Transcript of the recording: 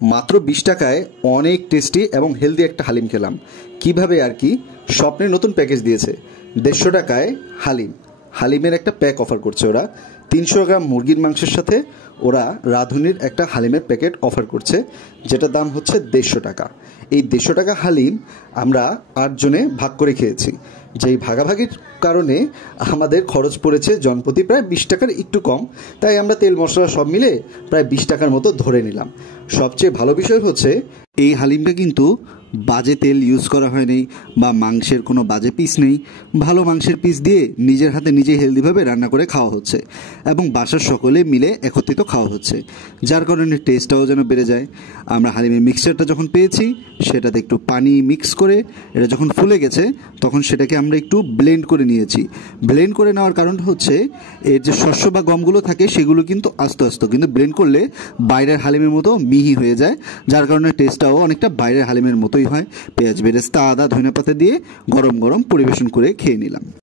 মাত্র 20 টাকায় অনেক টেস্টি এবং হেলদি একটা হালিম খেলাম। কিভাবে আর কি, স্বপ্নের নতুন প্যাকেজ দিয়েছে। 150 টাকায় হালিমের একটা প্যাক অফার করছে ওরা। 300 গ্রাম মুরগির মাংসের সাথে ওরা রাঁধুনির একটা হালিমের প্যাকেট অফার করছে, যেটার দাম হচ্ছে 150 টাকা। এই 150 টাকা হালিম আমরা 8 জনে ভাগ করে খেয়েছি। যেই ভাগাভাগির কারণে আমাদের খরচ পড়েছে জনপ্রতি প্রায় 20 টাকার একটু কম। তাই আমরা তেল মশলা সব মিলে প্রায় 20 টাকার মতো ধরে নিলাম। সবচেয়ে ভালো বিষয় হচ্ছে এই হালিমটা কিন্তু বাজে তেল ইউজ করা হয়নি বা মাংসের কোনো বাজে পিস নেই। ভালো মাংসের পিস দিয়ে নিজের হাতে নিজে হেলদিভাবে রান্না করে খাওয়া হচ্ছে এবং বাসার সকলে মিলে একত্রিত খাওয়া হচ্ছে, যার কারণে টেস্টটাও যেন বেড়ে যায়। আমরা হালিমের মিক্সচারটা যখন পেয়েছি সেটাতে একটু পানি মিক্স করে এটা যখন ফুলে গেছে তখন সেটাকে আমরা একটু ব্লেন্ড করে নিয়েছি। ব্লেন্ড করে নেওয়ার কারণটা হচ্ছে এর যে শস্য বা গমগুলো থাকে সেগুলো কিন্তু আস্তে আস্তে, কিন্তু ব্লেন্ড করলে বাইরের হালিমের মতো মিহি হয়ে যায়, যার কারণে টেস্টটাও অনেকটা বাইরের হালিমের মতোই হয়। পেঁয়াজ, বেরেস্তা, আদা, ধনেপাতা দিয়ে গরম গরম পরিবেশন করে খেয়ে নিলাম।